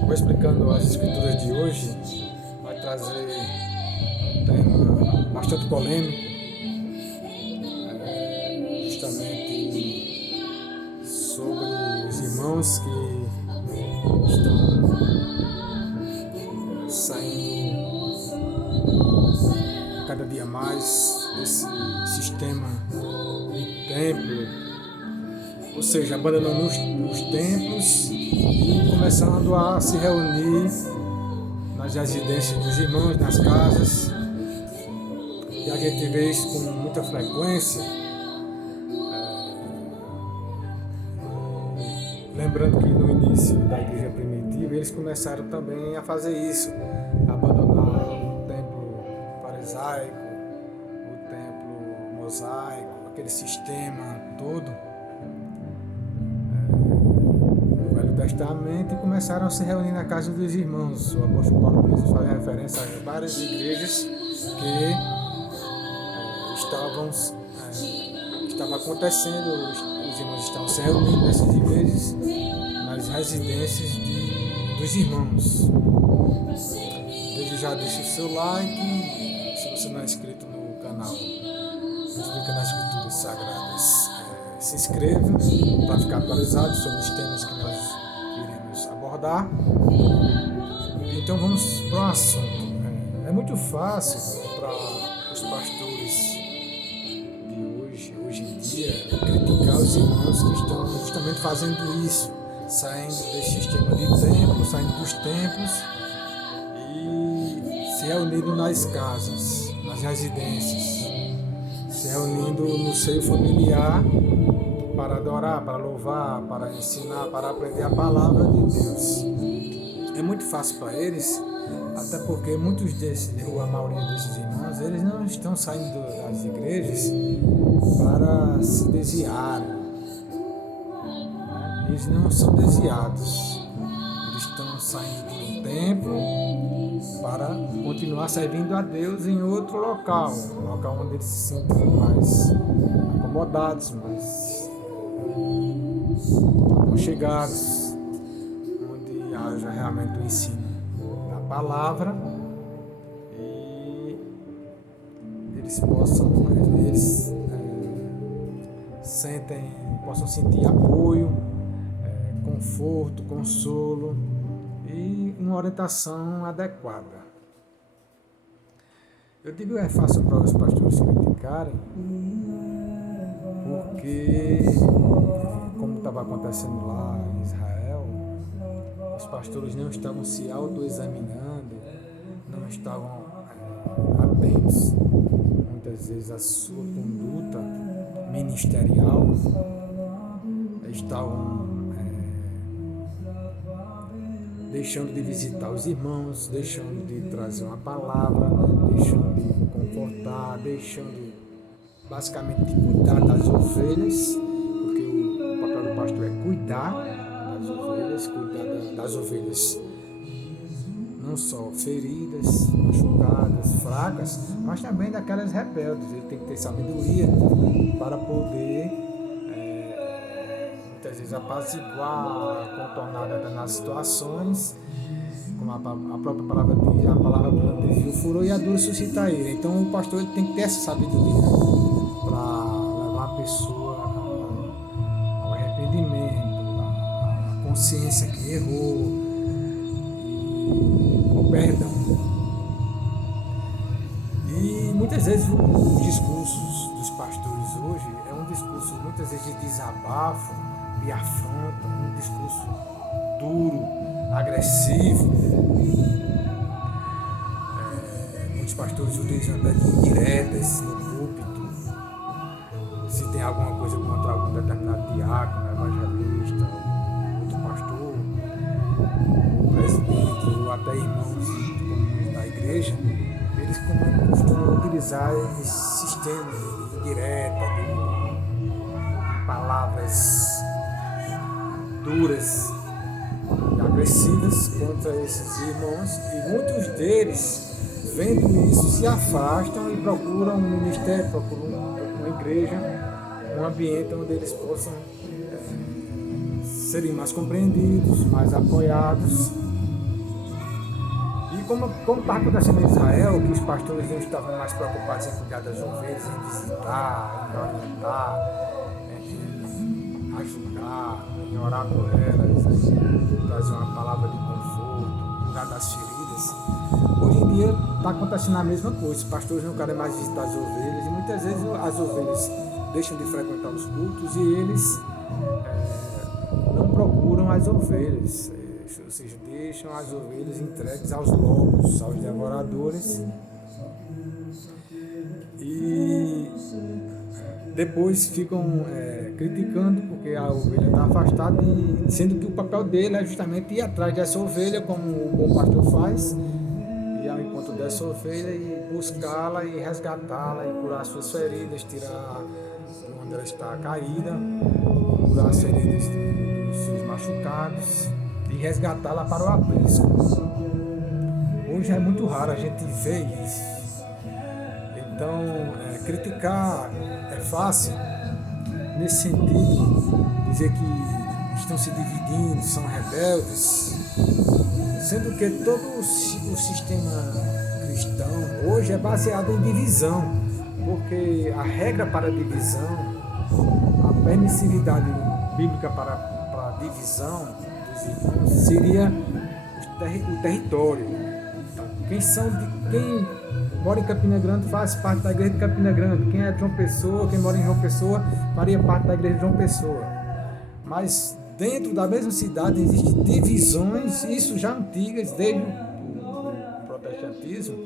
Vou explicando as escrituras de hoje, vai trazer um tema bastante polêmico, justamente sobre os irmãos que estão saindo cada dia mais desse sistema de templo, ou seja, abandonando os templos e começando a se reunir nas residências dos irmãos, nas casas. E a gente vê isso com muita frequência. Lembrando que no início da igreja primitiva eles começaram também a fazer isso, abandonar o templo farisaico, o templo mosaico, aquele sistema todo do Velho Testamento, e começaram a se reunir na casa dos irmãos. O apóstolo Paulo mesmo faz referência a várias igrejas que estava acontecendo, os irmãos estavam se reunindo nessas igrejas, nas residências dos irmãos. Desde já deixa o seu like, se você não é inscrito no canal Explicando as Escrituras Sagradas, se inscreva para ficar atualizado sobre os temas que nós iremos abordar. Então vamos para o assunto. É muito fácil para os pastores hoje em dia criticar os irmãos que estão justamente fazendo isso, saindo desse sistema de templo, saindo dos templos e se reunindo nas casas, nas residências, se reunindo no seio familiar para adorar, para louvar, para ensinar, para aprender a palavra de Deus. É muito fácil para eles, até porque muitos desses, ou a maioria desses irmãos, eles não estão saindo das igrejas para se desviarem. Eles não são desviados. Eles estão saindo do templo para continuar servindo a Deus em outro local, um local onde eles se sintam mais acomodados, mais aconchegados, onde haja realmente o ensino da palavra e eles possam sentir apoio, conforto, consolo e uma orientação adequada. Eu digo é fácil para os pastores criticarem, porque, como estava acontecendo lá em Israel, os pastores não estavam se autoexaminando, não estavam atentos muitas vezes à sua conduta ministerial, estavam deixando de visitar os irmãos, deixando de trazer uma palavra, deixando de confortar, deixando basicamente de cuidar das ovelhas, porque o papel do pastor é cuidar das ovelhas não só feridas, machucadas, fracas, mas também daquelas rebeldes. Ele tem que ter sabedoria para poder muitas vezes apaziguar, contornar nas situações, como a própria palavra diz, a palavra diz, o furor e a dor suscita ira. Então o pastor ele tem que ter essa sabedoria para levar a pessoa ao arrependimento, à consciência que errou, ao perdão. E muitas vezes os discursos dos pastores hoje é um discurso muitas vezes de desabafo, de afronta, um discurso duro, agressivo. Muitos pastores utilizam até indiretas no púlpito. Se tem alguma coisa contra algum determinado diácono, evangelista, outro pastor, presbítero, ou até irmãos comuns da igreja, eles costumam utilizar esse sistema de indireta, de palavras duras e agressivas contra esses irmãos, e muitos deles, vendo isso, se afastam e procuram um ministério, procuram uma igreja, um ambiente onde eles possam serem mais compreendidos, mais apoiados, E como estava acontecendo em Israel, que os pastores não estavam mais preocupados em cuidar das ovelhas, em visitar, em orientar, em ajudar, em orar por elas, em trazer uma palavra de conforto, cuidar das feridas. Hoje em dia está acontecendo a mesma coisa, os pastores não querem mais visitar as ovelhas e muitas vezes as ovelhas deixam de frequentar os cultos e eles não procuram as ovelhas, ou seja, deixam as ovelhas entregues aos lobos, aos devoradores e depois ficam criticando porque a ovelha está afastada, sendo que o papel dele é justamente ir atrás dessa ovelha, como o bom pastor faz, ir ao encontro dessa ovelha e buscá-la e resgatá-la e curar suas feridas, tirar de onde ela está caída, curar as feridas dos seus machucados e resgatá-la para o aprisco. Hoje é muito raro a gente ver isso. Então, criticar é fácil, nesse sentido, dizer que estão se dividindo, são rebeldes, sendo que todo o sistema cristão hoje é baseado em divisão, porque a regra para a divisão, a permissividade bíblica para a divisão dos irmãos seria o território. Então, quem mora em Campina Grande faz parte da igreja de Campina Grande, quem é de João Pessoa, quem mora em João Pessoa faria parte da igreja de João Pessoa. Mas dentro da mesma cidade existem divisões, isso já antigas, desde o protestantismo,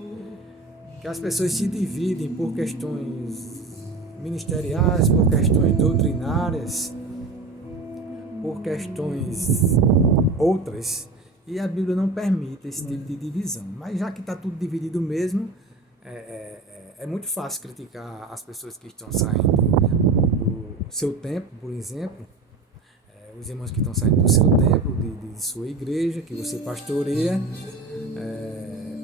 que as pessoas se dividem por questões ministeriais, por questões doutrinárias, por questões outras, e a Bíblia não permite esse tipo de divisão. Mas já que está tudo dividido mesmo, é muito fácil criticar as pessoas que estão saindo do seu templo, por exemplo, os irmãos que estão saindo do seu templo, de sua igreja, que você pastoreia,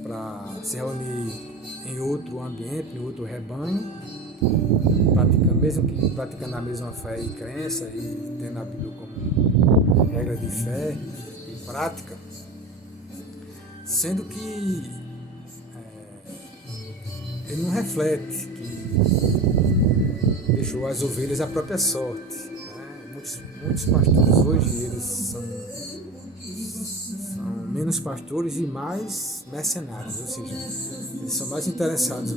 para se reunir em outro ambiente, em outro rebanho, mesmo que praticando a mesma fé e crença e tendo a Bíblia como regra de fé e prática, sendo que ele não reflete que deixou as ovelhas à própria sorte. Muitos pastores hoje eles são menos pastores e mais mercenários, ou seja, eles são mais interessados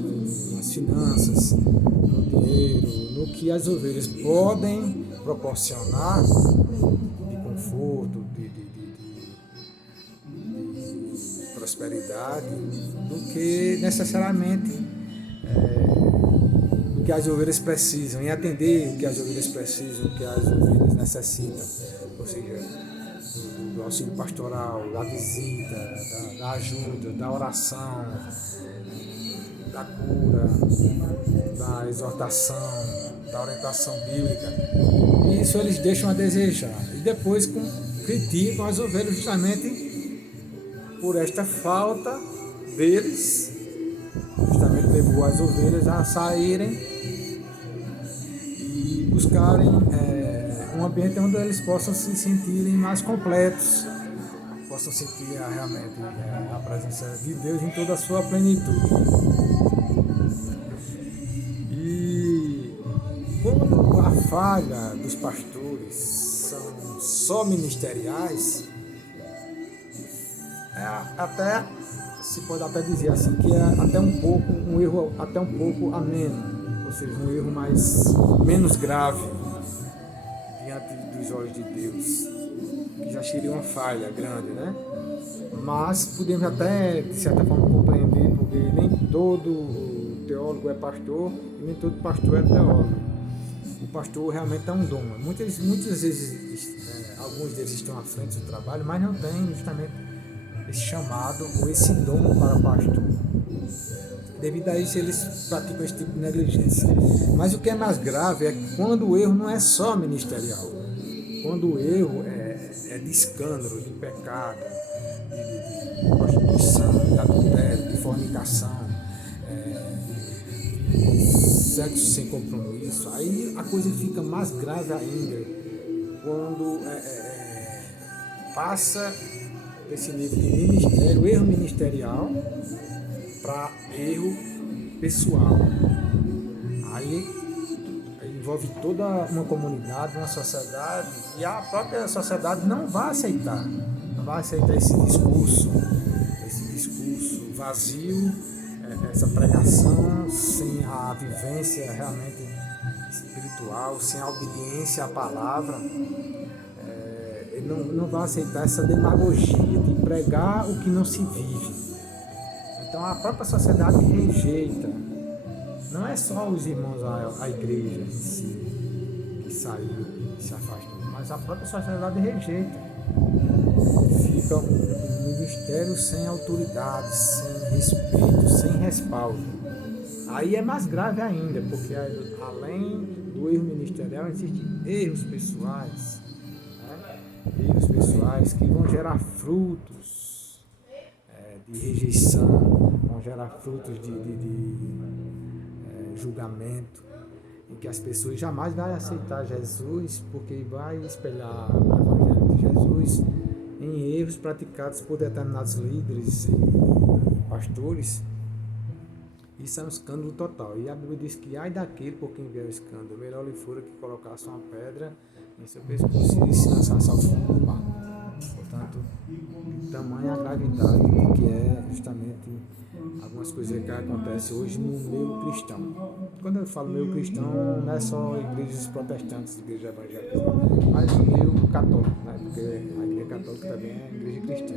nas finanças, no dinheiro, no que as ovelhas podem proporcionar de conforto, de prosperidade, do que necessariamente o que as ovelhas precisam, em atender o que as ovelhas precisam, o que as ovelhas necessitam, ou seja, do auxílio pastoral, da visita, da ajuda, da oração, da cura, da exortação, da orientação bíblica. E isso eles deixam a desejar. E depois criticam as ovelhas justamente por esta falta deles, justamente levou as ovelhas a saírem e buscarem um ambiente onde eles possam se sentirem mais completos, possam sentir realmente a presença de Deus em toda a sua plenitude. E quando a falha dos pastores são só ministeriais, até se pode até dizer assim que é até um erro até um pouco ameno, ou seja, um erro menos grave diante dos olhos de Deus, que já seria uma falha grande, né? Mas podemos até, de certa forma, compreender, porque nem todo teólogo é pastor e nem todo pastor é teólogo. O pastor realmente é um dom. Muitas vezes, alguns deles estão à frente do trabalho, mas não têm justamente esse chamado ou esse dom para pastor. Devido a isso, eles praticam esse tipo de negligência. Mas o que é mais grave é quando o erro não é só ministerial. Quando o erro é de escândalo, de pecado, de prostituição, de adultério, de fornicação, de sexo sem compromisso. Aí a coisa fica mais grave ainda quando passa desse nível de ministério, erro ministerial, para erro pessoal. Aí envolve toda uma comunidade, uma sociedade, e a própria sociedade não vai aceitar esse discurso vazio, essa pregação sem a vivência realmente espiritual, sem a obediência à palavra. Ele não vai aceitar essa demagogia de pregar o que não se vive. Então a própria sociedade rejeita. Não é só os irmãos à igreja em si que saiu e se afastou, mas a própria sociedade rejeita. Fica um ministério sem autoridade, sem respeito, sem respaldo. Aí é mais grave ainda, porque além do erro ministerial existem erros pessoais, né? Erros pessoais que vão gerar frutos de rejeição, vão gerar frutos de julgamento, em que as pessoas jamais vão aceitar Jesus, porque vai espelhar o Evangelho de Jesus em erros praticados por determinados líderes e pastores. Isso é um escândalo total. E a Bíblia diz que ai daquele por quem vier o escândalo, melhor lhe fora que colocasse uma pedra em seu pescoço e se lançasse ao fundo do mar. Portanto, tamanha a gravidade que é justamente algumas coisas que acontecem hoje no meio cristão. Quando eu falo meio cristão, não é só igrejas protestantes, igrejas evangélicas, mas o meio católico, né? Porque a igreja católica também é a igreja cristã.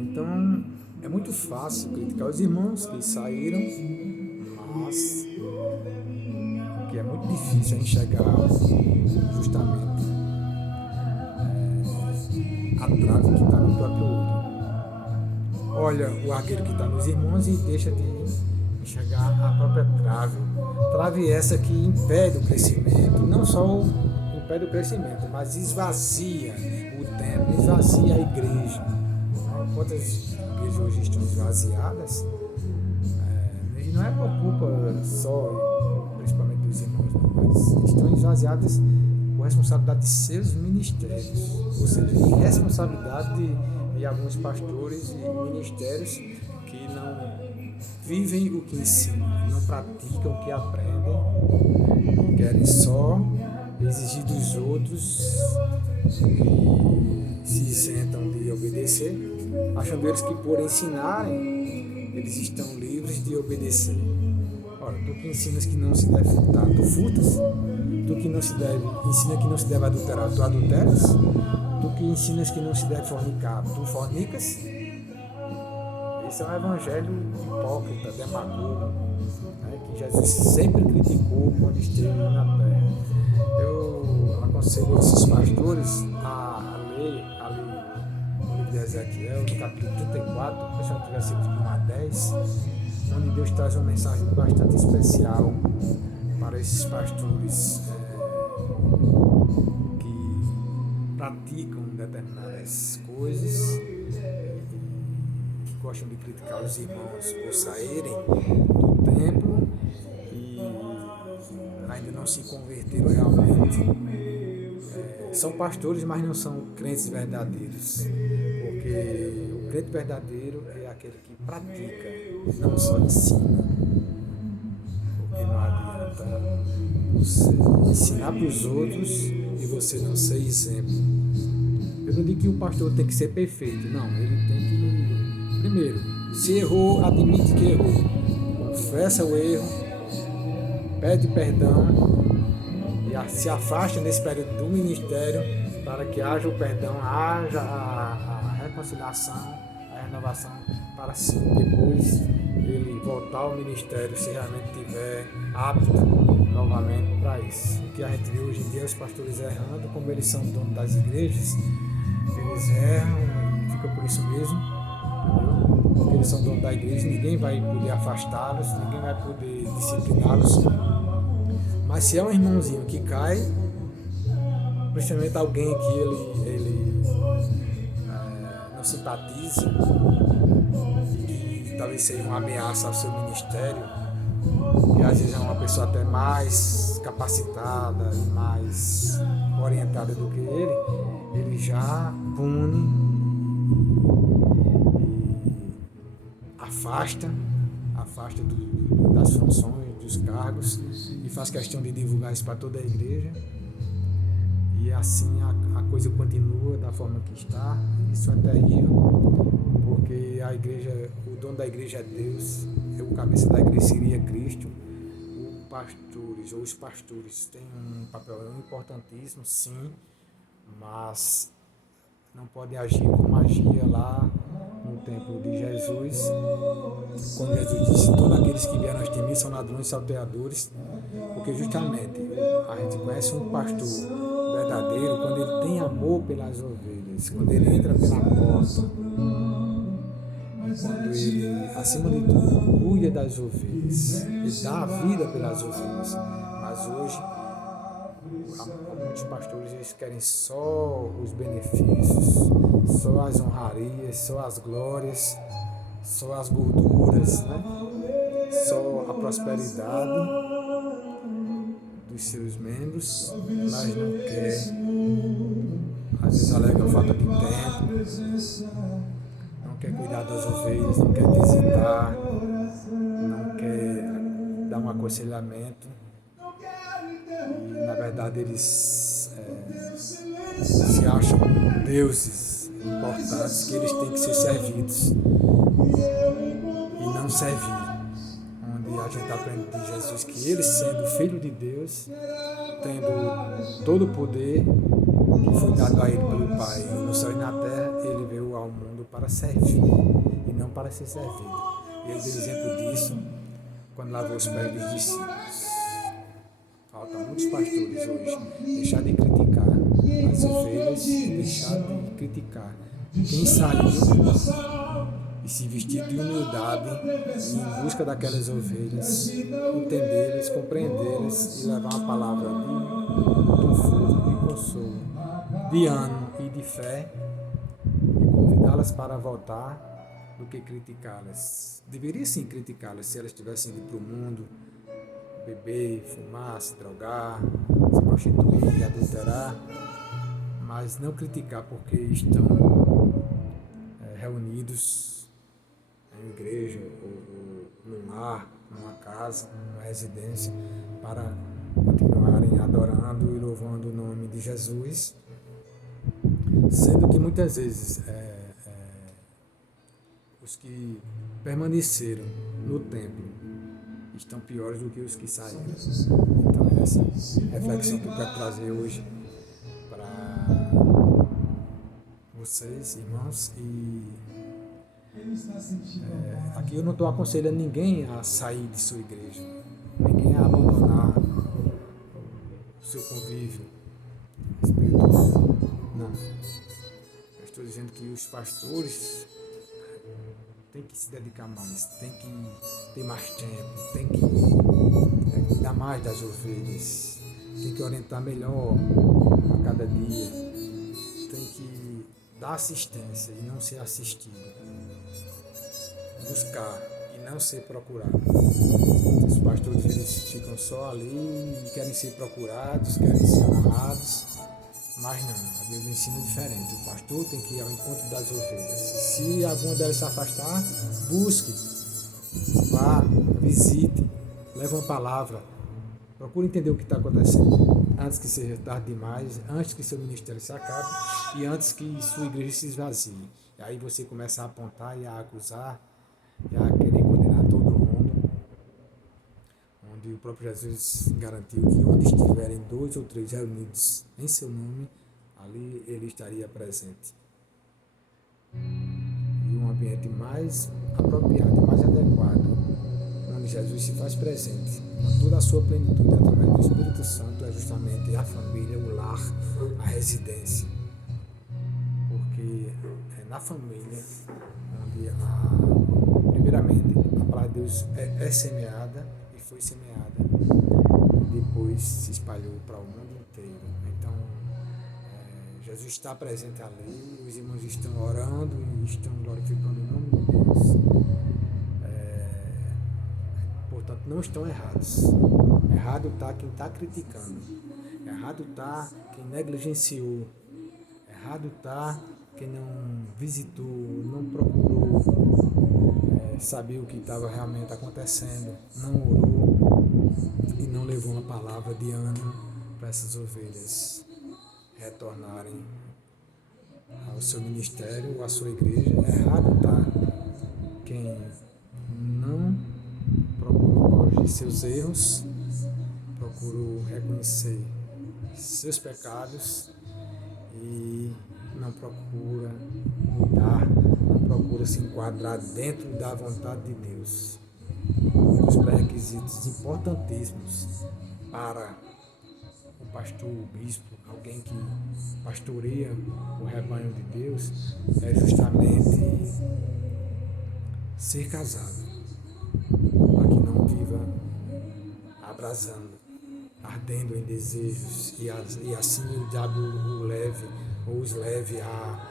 Então, é muito fácil criticar os irmãos que saíram, mas o que é muito difícil é enxergar justamente a trave que está no próprio olho. Olha o argueiro que está nos irmãos e deixa de enxergar a própria trave. Trave essa que impede o crescimento, não só impede o crescimento, mas esvazia o templo, esvazia a igreja. Quantas igrejas hoje estão esvaziadas? E não é por culpa só, principalmente dos irmãos, mas estão esvaziadas por responsabilidade de seus ministérios, ou seja, irresponsabilidade de alguns pastores e ministérios que não vivem o que ensinam, não praticam o que aprendem, querem só exigir dos outros e se isentam de obedecer, achando eles que por ensinarem, eles estão livres de obedecer. Ora, tu que ensinas que não se deve furtar, tu furtas? Tu que não se deve, ensina que não se deve adulterar, tu adulteras? Tu que ensinas que não se deve fornicar, tu fornicas? Esse é um evangelho hipócrita, demagogo, né, que Jesus sempre criticou quando esteve na terra. Eu aconselho esses pastores a ler no livro de Ezequiel, no capítulo 34, principalmente versículos de 1 a 10, onde Deus traz uma mensagem bastante especial para esses pastores que praticam determinadas coisas, que gostam de criticar os irmãos por saírem do templo e ainda não se converteram realmente. São pastores, mas não são crentes verdadeiros, porque o crente verdadeiro é aquele que pratica, não só ensina. Porque não adianta você ensinar para os outros e você não ser exemplo. Eu não digo que o pastor tem que ser perfeito, não, ele tem que, primeiro, se errou, admite que errou, confessa o erro, pede perdão e se afasta nesse período do ministério para que haja o perdão, haja a reconciliação, a renovação, para sim depois ele voltar ao ministério se realmente estiver apto novamente para isso. O que a gente vê hoje em dia é os pastores errando, como eles são donos das igrejas, eles erram e fica por isso mesmo, entendeu? Porque eles são donos da igreja, ninguém vai poder afastá-los, ninguém vai poder discipliná-los. Mas se é um irmãozinho que cai, principalmente alguém que ele não simpatiza e que talvez seja uma ameaça ao seu ministério, que às vezes é uma pessoa até mais capacitada e mais orientada do que ele já pune e afasta das funções, dos cargos, e faz questão de divulgar isso para toda a igreja. E assim a coisa continua da forma que está. Isso é terrível, porque a igreja, o dono da igreja é Deus, o cabeça da igreja seria Cristo. Os pastores têm um papel importantíssimo, sim, mas não podem agir como agia lá no tempo de Jesus, quando Jesus disse: todos aqueles que vieram antes de mim são ladrões e salteadores, porque justamente a gente conhece um pastor verdadeiro quando ele tem amor pelas ovelhas, quando ele entra pela porta, quando ele, acima de tudo, cuida das ovelhas, ele dá a vida pelas ovelhas. Mas hoje, muitos pastores eles querem só os benefícios, só as honrarias, só as glórias, só as gorduras, né? Só a prosperidade dos seus membros, mas não quer, às vezes alega falta de tempo, não quer cuidar das ovelhas, não quer visitar, não quer dar um aconselhamento. E, na verdade, eles se acham deuses importantes que eles têm que ser servidos e não servir. Onde a gente aprende de Jesus que ele, sendo filho de Deus, tendo todo o poder que foi dado a ele pelo Pai no céu e na terra, ele veio ao mundo para servir e não para ser servido. E ele deu exemplo disso quando lavou os pés dos discípulos. Falta muitos pastores hoje deixar de criticar as ovelhas e deixar de criticar quem saiu e se vestir de humildade em busca daquelas ovelhas, entendê-las, compreendê-las e levar uma palavra de conforto, de consolo, de ânimo e de fé, e convidá-las para voltar do que criticá-las. Deveria sim criticá-las se elas tivessem ido para o mundo beber, fumar, se drogar, se prostituir, adulterar, mas não criticar porque estão reunidos em igreja ou num lar, numa casa, numa residência, para continuarem adorando e louvando o nome de Jesus, sendo que muitas vezes os que permaneceram no templo estão piores do que os que saíram. Então é essa reflexão que eu quero trazer hoje para vocês, irmãos. E aqui eu não estou aconselhando ninguém a sair de sua igreja, ninguém a abandonar o seu convívio espiritual. Não. Eu estou dizendo que os pastores tem que se dedicar mais, tem que ter mais tempo, tem que cuidar mais das ovelhas, tem que orientar melhor a cada dia, tem que dar assistência e não ser assistido, buscar e não ser procurado. Os pastores eles ficam só ali e querem ser procurados, querem ser honrados, mas não, a Bíblia ensina diferente. O pastor tem que ir ao encontro das ovelhas. Se alguma delas se afastar, busque, vá, visite, leve uma palavra, procure entender o que está acontecendo, antes que seja tarde demais, antes que seu ministério se acabe e antes que sua igreja se esvazie. E aí você começa a apontar e a acusar e a querer condenar todo mundo, onde o próprio Jesus garantiu que onde estiverem 2 ou 3 reunidos em seu nome, ali ele estaria presente. E um ambiente mais apropriado, mais adequado, onde Jesus se faz presente com toda a sua plenitude através do Espírito Santo, é justamente a família, o lar, a residência. Porque é na família onde primeiramente a palavra de Deus é semeada e foi semeada e depois se espalhou para o mundo inteiro. Então Jesus está presente ali, os irmãos estão orando e estão glorificando o nome de Deus. Portanto, não estão errados. Errado está quem está criticando. Errado está quem negligenciou. Errado está quem não visitou, não procurou saber o que estava realmente acontecendo, não orou e não levou uma palavra de ânimo para essas ovelhas retornarem ao seu ministério, à sua igreja. Errado está quem não procurou corrigir seus erros, procurou reconhecer seus pecados e não procura mudar, não procura se enquadrar dentro da vontade de Deus. Um dos pré-requisitos importantíssimos para o pastor, o bispo, alguém que pastoreia o rebanho de Deus, é justamente ser casado, para que não viva abrasando, ardendo em desejos e assim o diabo o leve ou os leve a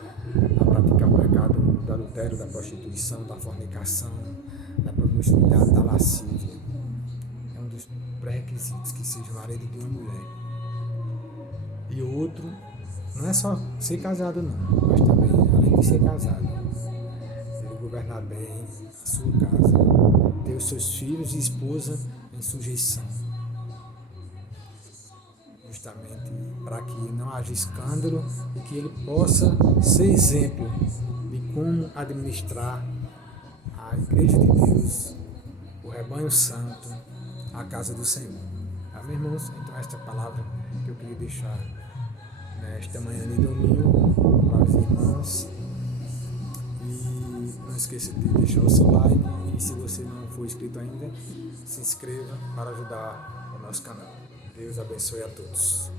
praticar o pecado do adultério, da prostituição, da fornicação, da promiscuidade, da lascívia. É um dos pré-requisitos que seja marido de uma mulher. E o outro, não é só ser casado não, mas também, além de ser casado, ele governar bem a sua casa, ter os seus filhos e esposa em sujeição, justamente para que não haja escândalo e que ele possa ser exemplo de como administrar a igreja de Deus, o rebanho santo, a casa do Senhor. Amém, irmãos? Então esta palavra que eu queria deixar nesta manhã de domingo para os irmãos. E não esqueça de deixar o seu like e se você não for inscrito ainda, se inscreva para ajudar o nosso canal. Deus abençoe a todos.